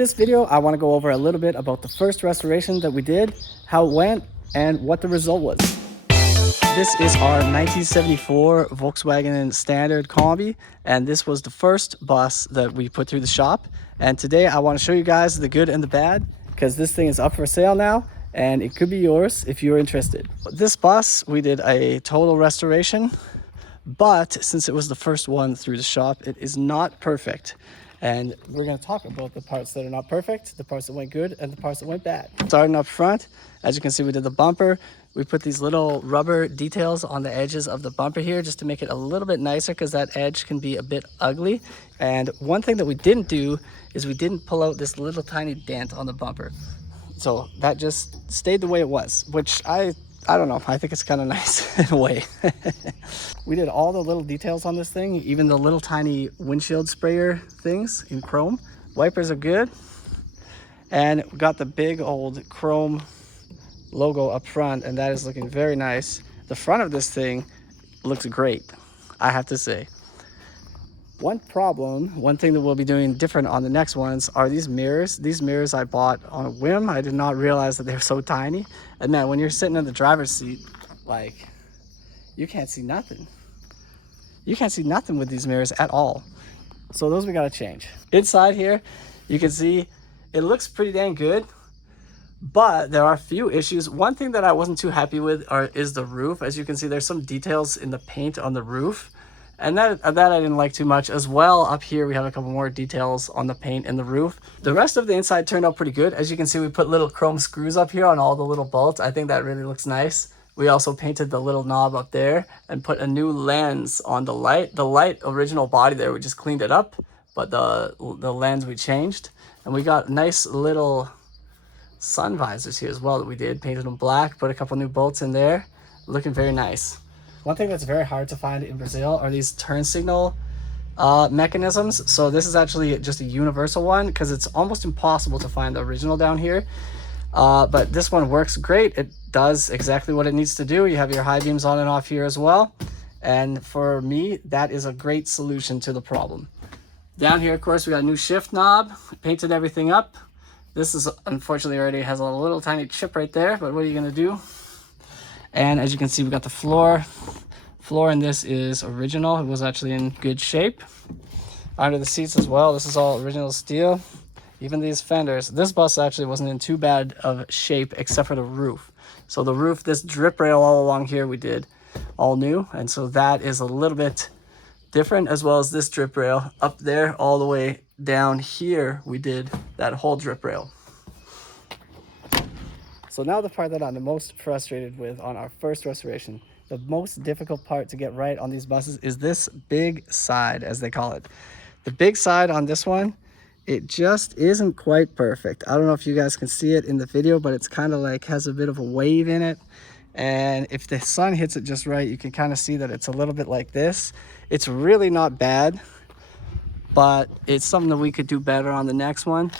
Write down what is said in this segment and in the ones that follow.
this video, I want to go over a little bit about the first restoration that we did, how it went, and what the result was. This is our 1974 Volkswagen Standard Combi, and this was the first bus that we put through the shop. And today I want to show you guys the good and the bad, because this thing is up for sale now, and it could be yours if you're interested. This bus, we did a total restoration, but since it was the first one through the shop, it is not perfect. And we're going to talk about the parts that are not perfect, the parts that went good, and the parts that went bad. Starting up front, as you can see, we did the bumper. We put these little rubber details on the edges of the bumper here just to make it a little bit nicer, because that edge can be a bit ugly. And one thing that we didn't do is we didn't pull out this little tiny dent on the bumper. So that just stayed the way it was, which I don't know, I think it's kind of nice in a way. We did all the little details on this thing, even the little tiny windshield sprayer things in chrome. Wipers are good. And we got the big old chrome logo up front, and that is looking very nice. The front of this thing looks great, I have to say. One thing that we'll be doing different on the next ones are these mirrors. These mirrors I bought on a whim. I did not realize that they're so tiny. And man, when you're sitting in the driver's seat, like, you can't see nothing. You can't see nothing with these mirrors at all. So those we gotta change. Inside here, you can see it looks pretty dang good, but there are a few issues. One thing that I wasn't too happy with is the roof. As you can see, there's some details in the paint on the roof, and that I didn't like too much. As well, up here we have a couple more details on the paint and the roof. The rest of the inside turned out pretty good. As you can see, we put little chrome screws up here on all the little bolts. I think that really looks nice. We also painted the little knob up there and put a new lens on the light. The light original body there, we just cleaned it up, but the lens we changed. And we got nice little sun visors here as well that we did. Painted them black, put a couple new bolts in there. Looking very nice. One thing that's very hard to find in Brazil are these turn signal mechanisms. So this is actually just a universal one, because it's almost impossible to find the original down here. But this one works great. It does exactly what it needs to do. You have your high beams on and off here as well. And for me, that is a great solution to the problem. Down here, of course, we got a new shift knob, painted everything up. This is unfortunately already has a little tiny chip right there, but what are you gonna do? And as you can see, we got the floor in this is original. It was actually in good shape. Under the seats as well, this is all original steel. Even these fenders, this bus actually wasn't in too bad of shape except for the roof. So the roof, this drip rail all along here, we did all new. And so that is a little bit different, as well as this drip rail up there all the way down here. We did that whole drip rail. So now the part that I'm the most frustrated with on our first restoration, the most difficult part to get right on these buses is this big side, as they call it. The big side on this one, it just isn't quite perfect. I don't know if you guys can see it in the video, but it's kind of like has a bit of a wave in it. And if the sun hits it just right, you can kind of see that it's a little bit like this. It's really not bad, but it's something that we could do better on the next one.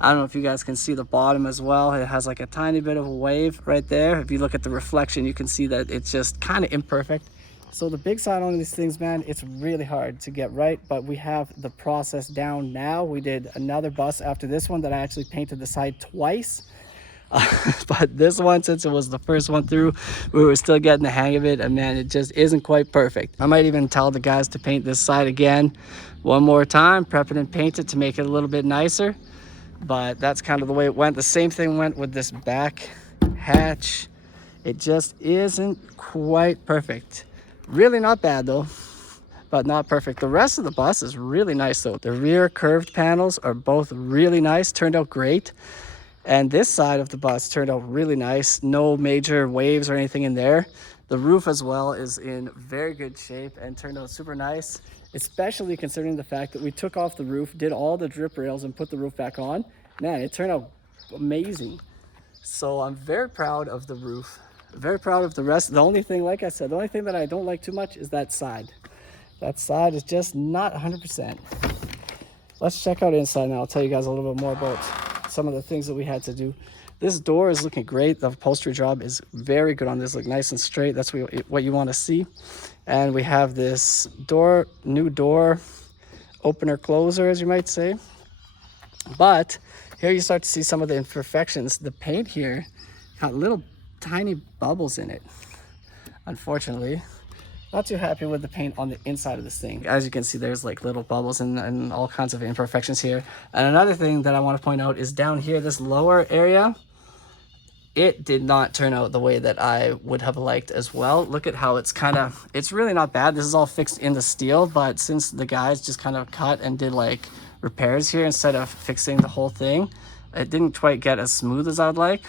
I don't know if you guys can see the bottom as well. It has like a tiny bit of a wave right there. If you look at the reflection, you can see that it's just kind of imperfect. So the big side on these things, man, it's really hard to get right, but we have the process down now. We did another bus after this one that I actually painted the side twice. But this one, since it was the first one through, we were still getting the hang of it, and man, it just isn't quite perfect. I might even tell the guys to paint this side again one more time, prep it and paint it to make it a little bit nicer. But that's kind of the way it went. The same thing went with this back hatch. It just isn't quite perfect. Really not bad though, but not perfect. The rest of the bus is really nice though. The rear curved panels are both really nice, turned out great. And this side of the bus turned out really nice. No major waves or anything in there. The roof as well is in very good shape and turned out super nice, especially considering the fact that we took off the roof, did all the drip rails and put the roof back on. Man, it turned out amazing. So I'm very proud of the roof, very proud of the rest. The only thing, like I said, the only thing that I don't like too much is that side. That side is just not 100%. Let's check out inside and I'll tell you guys a little bit more about some of the things that we had to do. This door is looking great. The upholstery job is very good on this. Look nice and straight. That's what you want to see. And we have this door, new door opener closer, as you might say. But here you start to see some of the imperfections. The paint here got little tiny bubbles in it, unfortunately. Not too happy with the paint on the inside of this thing. As you can see, there's like little bubbles and all kinds of imperfections here. And another thing that I want to point out is down here, this lower area, it did not turn out the way that I would have liked as well. Look at how it's really not bad. This is all fixed in the steel, but since the guys just kind of cut and did like repairs here instead of fixing the whole thing, it didn't quite get as smooth as I'd like.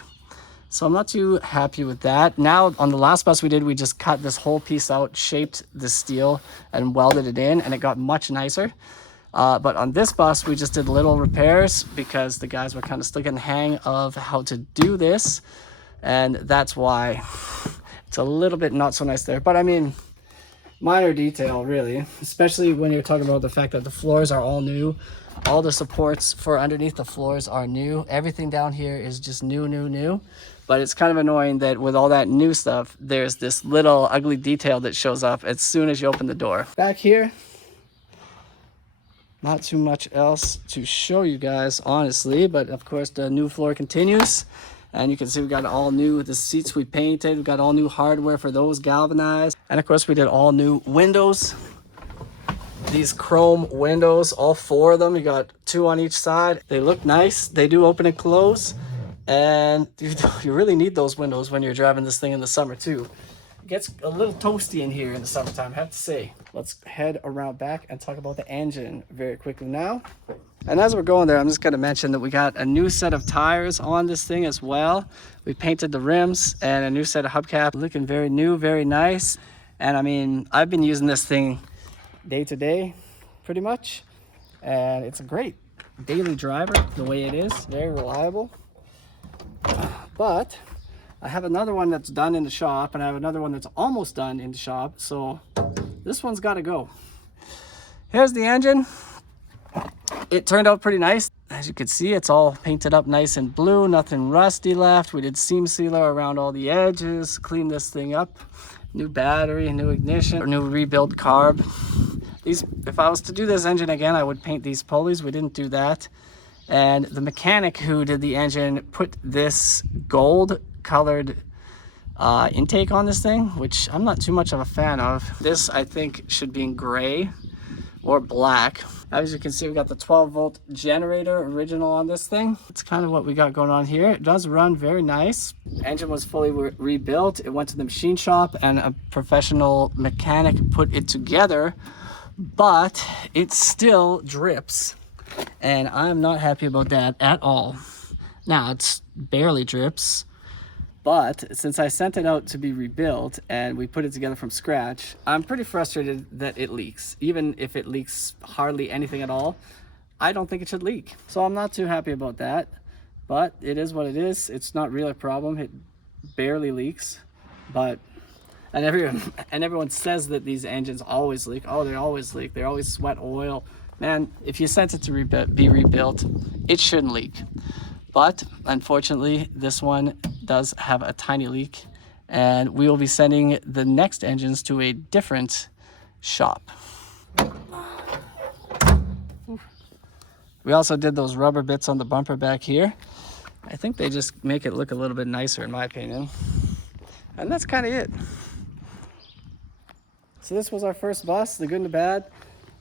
So I'm not too happy with that. Now on the last bus we did, we just cut this whole piece out, shaped the steel and welded it in, and it got much nicer. But on this bus, we just did little repairs because the guys were kind of still getting the hang of how to do this. And that's why it's a little bit not so nice there. But I mean, minor detail really, especially when you're talking about the fact that the floors are all new. All the supports for underneath the floors are new. Everything down here is just new. But it's kind of annoying that with all that new stuff, there's this little ugly detail that shows up as soon as you open the door. Back here, not too much else to show you guys, honestly, but of course the new floor continues. And you can see we got all new, the seats we painted, we got all new hardware for those galvanized. And of course we did all new windows. These chrome windows, all 4 of them, you got 2 on each side. They look nice, they do open and close. And you really need those windows when you're driving this thing in the summer too. It gets a little toasty in here in the summertime, I have to say. Let's head around back and talk about the engine very quickly now. And as we're going there, I'm just going to mention that we got a new set of tires on this thing as well. We painted the rims and a new set of hubcap, looking very new, very nice. And I mean, I've been using this thing day to day pretty much, and it's a great daily driver the way it is, very reliable. But I have another one that's done in the shop, and I have another one that's almost done in the shop, so this one's got to go. Here's the engine. It turned out pretty nice. As you can see, it's all painted up nice and blue, nothing rusty left. We did seam sealer around all the edges, cleaned this thing up. New battery, new ignition, new rebuild carb. If I was to do this engine again, I would paint these pulleys. We didn't do that. And the mechanic who did the engine put this gold colored intake on this thing, which I'm not too much of a fan of. This I think should be in gray or black. As you can see, we got the 12-volt generator original on this thing. It's kind of what we got going on here. It does run very nice. The engine was fully rebuilt. It went to the machine shop and a professional mechanic put it together, but it still drips. And I'm not happy about that at all. Now, it's barely drips, but since I sent it out to be rebuilt and we put it together from scratch, I'm pretty frustrated that it leaks. Even if it leaks hardly anything at all, I don't think it should leak. So I'm not too happy about that, but it is what it is. It's not really a problem. It barely leaks, but and everyone says that these engines always leak. Oh, they always leak. They always sweat oil. Man, if you sent it to be rebuilt, it shouldn't leak. But unfortunately, this one does have a tiny leak, and we will be sending the next engines to a different shop. We also did those rubber bits on the bumper back here. I think they just make it look a little bit nicer in my opinion. And that's kind of it. So this was our first bus, the good and the bad.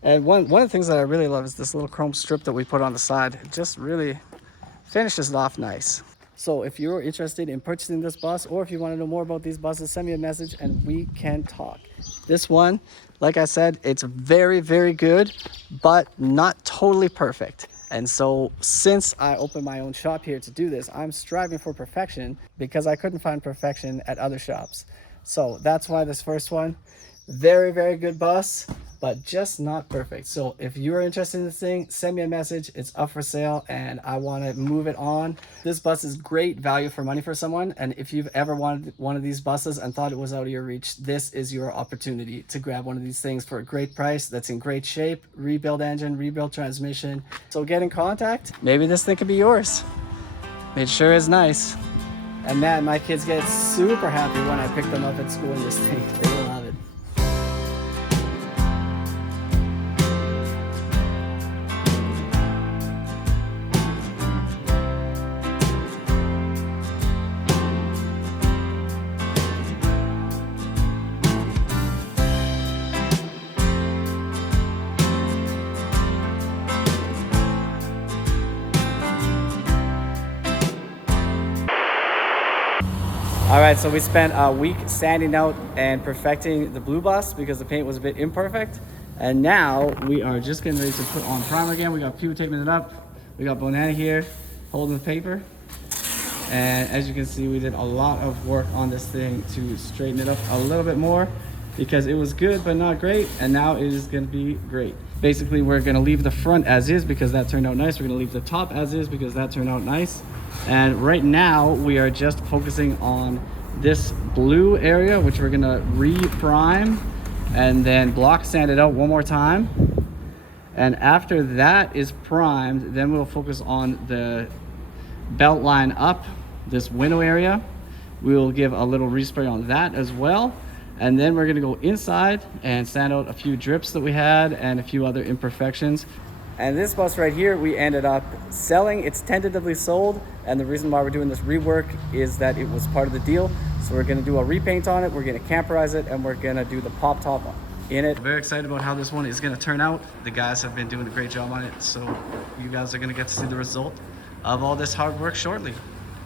And one of the things that I really love is this little chrome strip that we put on the side. It just really finishes it off nice. So if you're interested in purchasing this bus, or if you want to know more about these buses, send me a message and we can talk. This one, like I said, it's very, very good, but not totally perfect. And so since I opened my own shop here to do this, I'm striving for perfection because I couldn't find perfection at other shops. So that's why this first one, very, very good bus, but just not perfect. So if you're interested in this thing, send me a message. It's up for sale and I want to move it on. This bus is great value for money for someone. And if you've ever wanted one of these buses and thought it was out of your reach, this is your opportunity to grab one of these things for a great price that's in great shape, rebuild engine, rebuild transmission. So get in contact. Maybe this thing could be yours. It sure is nice. And man, my kids get super happy when I pick them up at school in this thing. They will love it. All right, so we spent a week sanding out and perfecting the blue bus because the paint was a bit imperfect. And now we are just getting ready to put on primer again. We got Pew taping it up. We got Bonanna here holding the paper. And as you can see, we did a lot of work on this thing to straighten it up a little bit more because it was good but not great, and now it is going to be great. Basically, we're going to leave the front as is because that turned out nice. We're going to leave the top as is because that turned out nice. And right now we are just focusing on this blue area, which we're going to re-prime and then block sand it out one more time. And after that is primed, then we'll focus on the belt line up, this window area. We will give a little respray on that as well. And then we're gonna go inside and sand out a few drips that we had and a few other imperfections. And this bus right here, we ended up selling. It's tentatively sold. And the reason why we're doing this rework is that it was part of the deal. So we're gonna do a repaint on it, we're gonna camperize it, and we're gonna do the pop top in it. Very excited about how this one is gonna turn out. The guys have been doing a great job on it. So you guys are gonna get to see the result of all this hard work shortly.